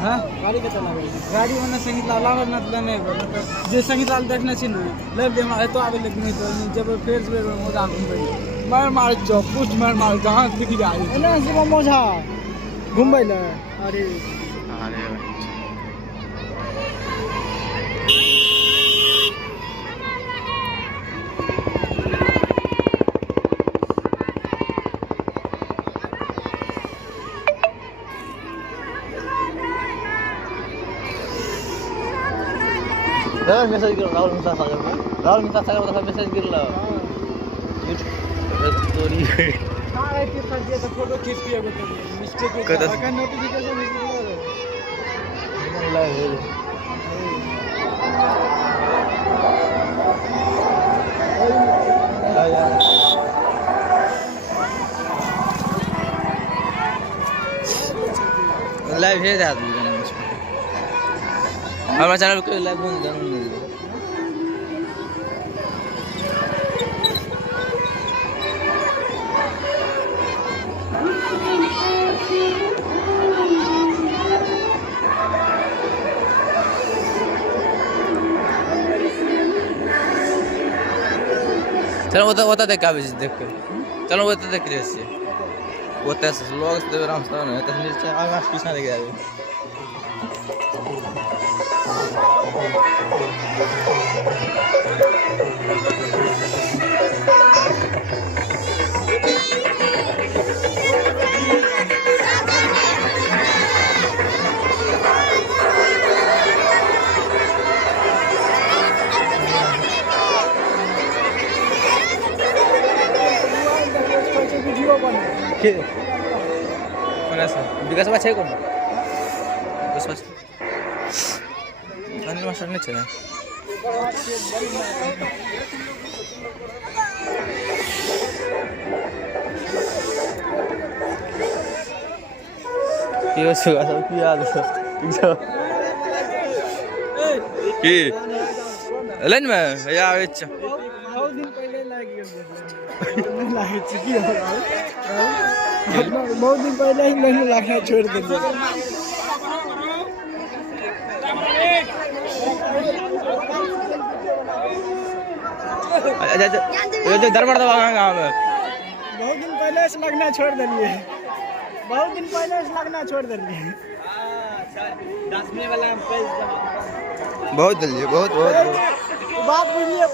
हाँ गाड़ी के चला गाड़ी मैंने संगीत लाल नहीं जो संगीत लाल देखने छी ना लग दे हमारे तो आवे लेकिन तो जब फेर से मजा घूमबे मार चौ पुष्ट मार जहां दिख जाए ना शिव मोझा घूमबे ले अरे मेसेज कर राहुल मिश्रा सागर का मेसेज कर लो स्टोरी हां एक कर दिया तो फोटो खींच दिया को मिस्टेक का नोटिफिकेशन लाइव है यार हमारा चैनल पे लाइव बंद कर दूंगा चलो वो देख का देख के चलो वो देख के जैसे वो तस लोग से रास्ता है तस्वीर से आगे पीछे देख रहा है के कौन ऐसा विकास बाछे कौन बस बस अन्य मास्टर नहीं चला ये सुगा सब की याद है की लाइन में या अच्छा बहुत दिन पहले लागी लागे की हो बहुत दिन पहले ही नहीं लागना छोड़ दिया अच्छा ये जो दरबार दबा गांव में बहुत दिन पहले से लगना छोड़ दिए बहुत दिन पहले से लगना छोड़ दिए अच्छा 10 वाला बहुत जल्दी बहुत बात बुझिए